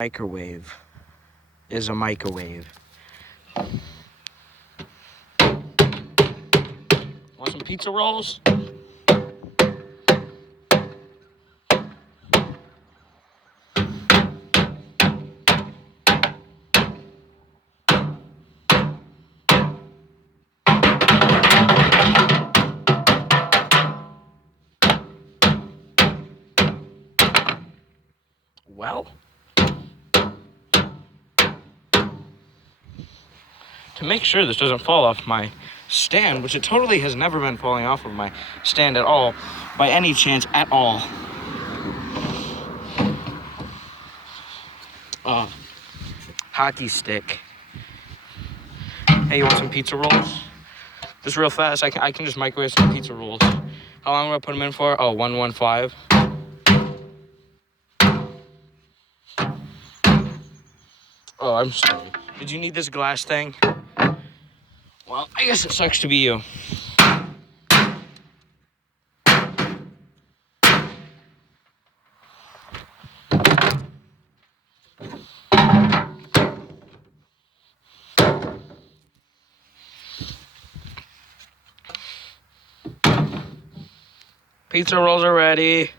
Microwave is a microwave. Want some pizza rolls? Well, to make sure this doesn't fall off my stand, which it totally has never been falling off of my stand at all, by any chance at all. Hockey stick. Hey, you want some pizza rolls? Just real fast, I can just microwave some pizza rolls. How long am I put them in for? Oh, 115. Oh, I'm sorry. Did you need this glass thing? Well, I guess it sucks to be you. Pizza rolls are ready.